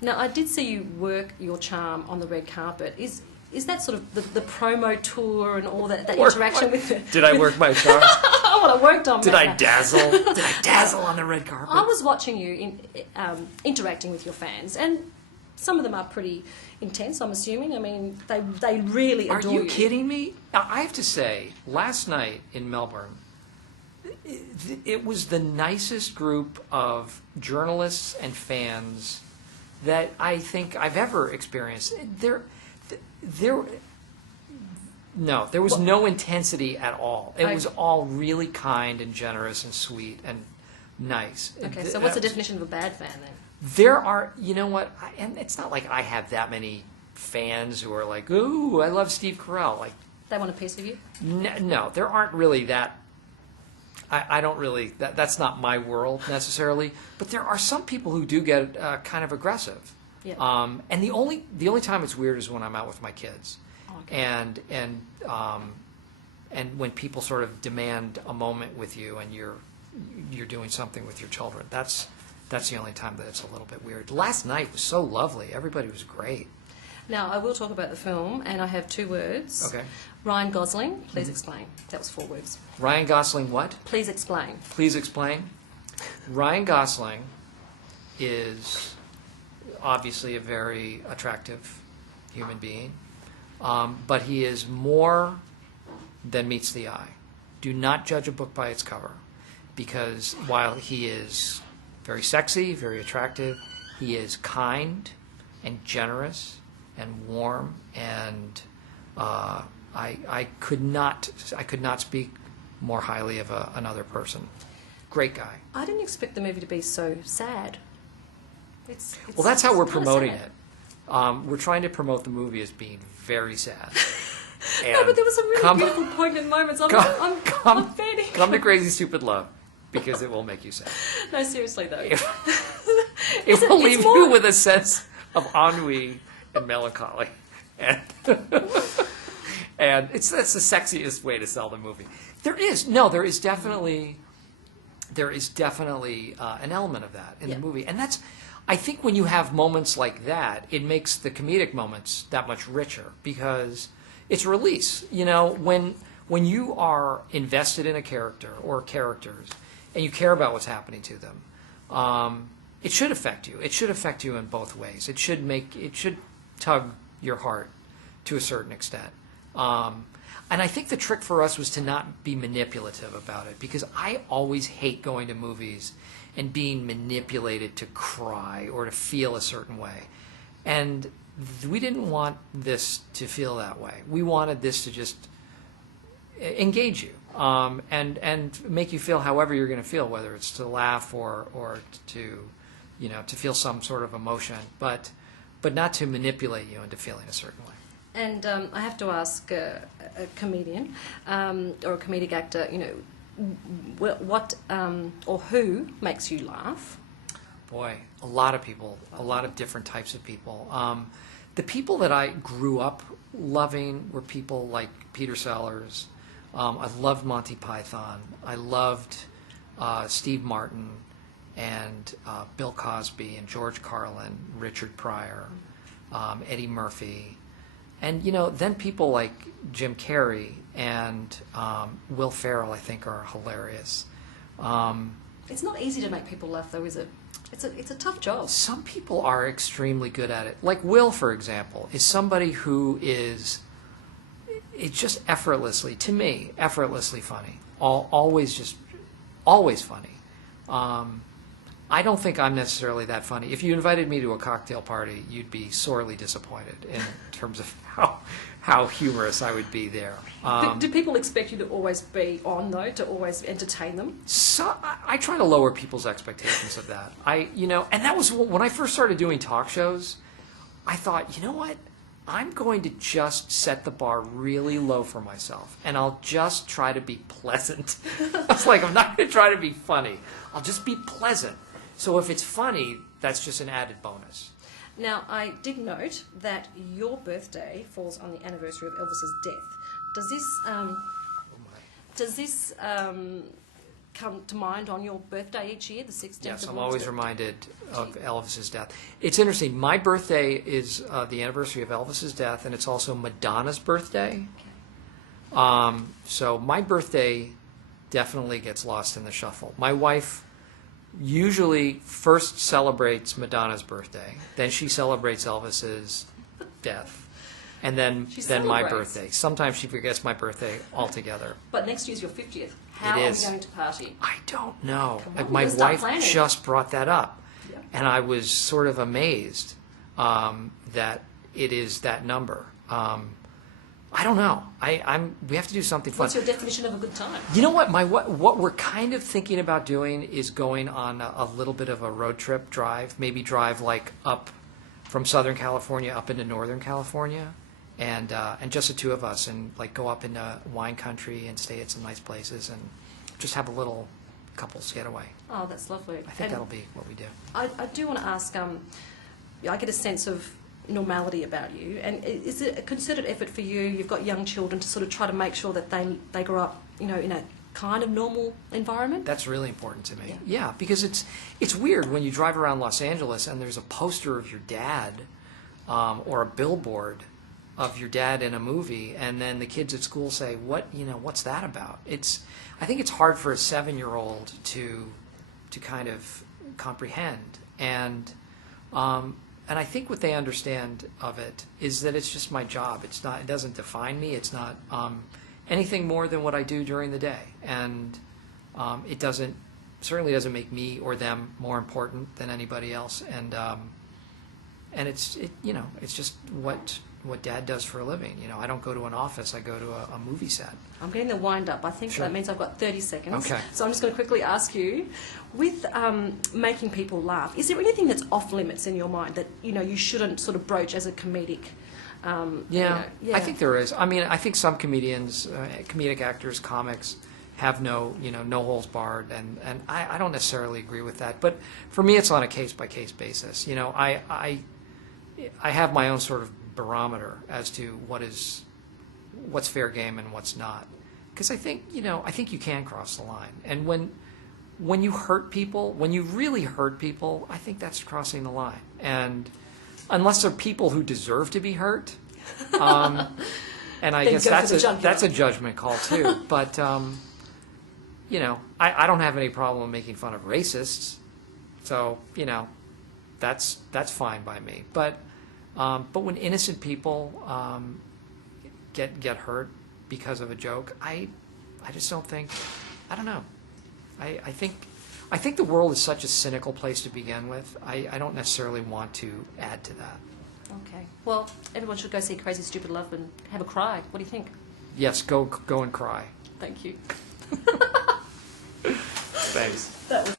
Now, I did see you work your charm on the red carpet. Is that sort of the promo tour and all that interaction with the... Did I work my charm? What I worked on. Did I dazzle? Did I dazzle on the red carpet? I was watching you interacting with your fans, and some of them are pretty intense, I'm assuming. I mean, they really adore you. Are you kidding me? I have to say, last night in Melbourne, it was the nicest group of journalists and fans that I think I've ever experienced. There was no intensity at all. It was all really kind and generous and sweet and nice. Okay, so what's the definition of a bad fan then? There are, you know what, and it's not like I have that many fans who are like, ooh, I love Steve Carrell. Like, they want a piece of you? No, there aren't really that. I don't really, that's not my world necessarily, but there are some people who do get kind of aggressive. Yeah. And the only time it's weird is when I'm out with my kids. Okay. And when people sort of demand a moment with you and you're doing something with your children. That's the only time that it's a little bit weird. Last night was so lovely. Everybody was great. Now, I will talk about the film, and I have 2 words. Okay. Ryan Gosling, please explain. That was 4 words. Ryan Gosling what? Please explain. Please explain. Ryan Gosling is obviously a very attractive human being, but he is more than meets the eye. Do not judge a book by its cover, because while he is very sexy, very attractive, he is kind and generous and warm, and I could not speak more highly of another person. Great guy. I didn't expect the movie to be so sad. Well, that's how we're promoting sad. it. We're trying to promote the movie as being very sad. No, but there was some really beautiful, poignant moments. I'm fanning. Come to Crazy Stupid Love, because it will make you sad. No, seriously though. It will leave you with a sense of ennui and melancholy, and that's the sexiest way to sell the movie. There is definitely an element of that in the movie, and that's, I think, when you have moments like that, it makes the comedic moments that much richer, because it's release. You know, when you are invested in a character or characters, and you care about what's happening to them, it should affect you. It should affect you in both ways. It should tug your heart to a certain extent. And I think the trick for us was to not be manipulative about it, because I always hate going to movies and being manipulated to cry or to feel a certain way. And we didn't want this to feel that way. We wanted this to just engage you, and make you feel however you're going to feel, whether it's to laugh or to feel some sort of emotion, but not to manipulate you into feeling a certain way. And I have to ask a comedian or a comedic actor, what or who makes you laugh? Boy, a lot of people, a lot of different types of people. The people that I grew up loving were people like Peter Sellers. I loved Monty Python. I loved Steve Martin and Bill Cosby and George Carlin, Richard Pryor, Eddie Murphy. And, then people like Jim Carrey and Will Ferrell, I think, are hilarious. It's not easy to make people laugh, though, is it? It's a tough job. Some people are extremely good at it. Like Will, for example, is somebody who is just effortlessly funny. Always funny. I don't think I'm necessarily that funny. If you invited me to a cocktail party, you'd be sorely disappointed in terms of how humorous I would be there. Do people expect you to always be on, though, to always entertain them? So I try to lower people's expectations of that. And that was when I first started doing talk shows. I thought, you know what? I'm going to just set the bar really low for myself, and I'll just try to be pleasant. I was like, I'm not going to try to be funny. I'll just be pleasant. So if it's funny, that's just an added bonus. Now, I did note that your birthday falls on the anniversary of Elvis's death. Does this come to mind on your birthday each year, the 16th Yes, of I'm August? always reminded of Elvis's death. It's interesting. My birthday is the anniversary of Elvis's death, and it's also Madonna's birthday. Okay. So my birthday definitely gets lost in the shuffle. My wife usually first celebrates Madonna's birthday, then she celebrates Elvis's death, and then my birthday. Sometimes she forgets my birthday altogether. But next year's your 50th. How are we going to party? I don't know. Come on, My let's start wife planning. just brought that up, Yeah. and I was sort of amazed that it is that number. I don't know. We have to do something fun. What's your definition of a good time? You know what? What we're kind of thinking about doing is going on a little bit of a road trip drive. Maybe drive like up from Southern California up into Northern California, and just the two of us, and like go up into wine country and stay at some nice places and just have a little couples getaway. Oh, that's lovely. I think that'll be what we do. I do want to ask, I get a sense of normality about you, and is it a concerted effort for you? You've got young children to sort of try to make sure that they grow up, in a kind of normal environment? That's really important to me. Yeah, because it's weird when you drive around Los Angeles and there's a poster of your dad or a billboard of your dad in a movie, and then the kids at school say, what's that about? I think it's hard for a 7-year-old to kind of comprehend, and I think what they understand of it is that it's just my job. It doesn't define me. It's not anything more than what I do during the day, and it certainly doesn't make me or them more important than anybody else. And it's just what Dad does for a living. I don't go to an office. I go to a movie set. I'm getting the wind up. I think Sure. that means I've got 30 seconds. Okay. So I'm just going to quickly ask you, with making people laugh, is there anything that's off limits in your mind that you shouldn't sort of broach as a comedic? Yeah, I think there is. I mean, I think some comedians, comedic actors, comics, have no holds barred, and I don't necessarily agree with that. But for me, it's on a case by case basis. I have my own sort of barometer as to what's fair game and what's not, because I think you can cross the line, and when you hurt people, when you really hurt people, I think that's crossing the line. And unless they're people who deserve to be hurt, and I guess that's a judgment call too. But I don't have any problem making fun of racists, so that's fine by me. But when innocent people get hurt because of a joke, I just don't think. I don't know. I think the world is such a cynical place to begin with. I don't necessarily want to add to that. Okay. Well, everyone should go see Crazy Stupid Love and have a cry. What do you think? Yes, go and cry. Thank you. Thanks. That was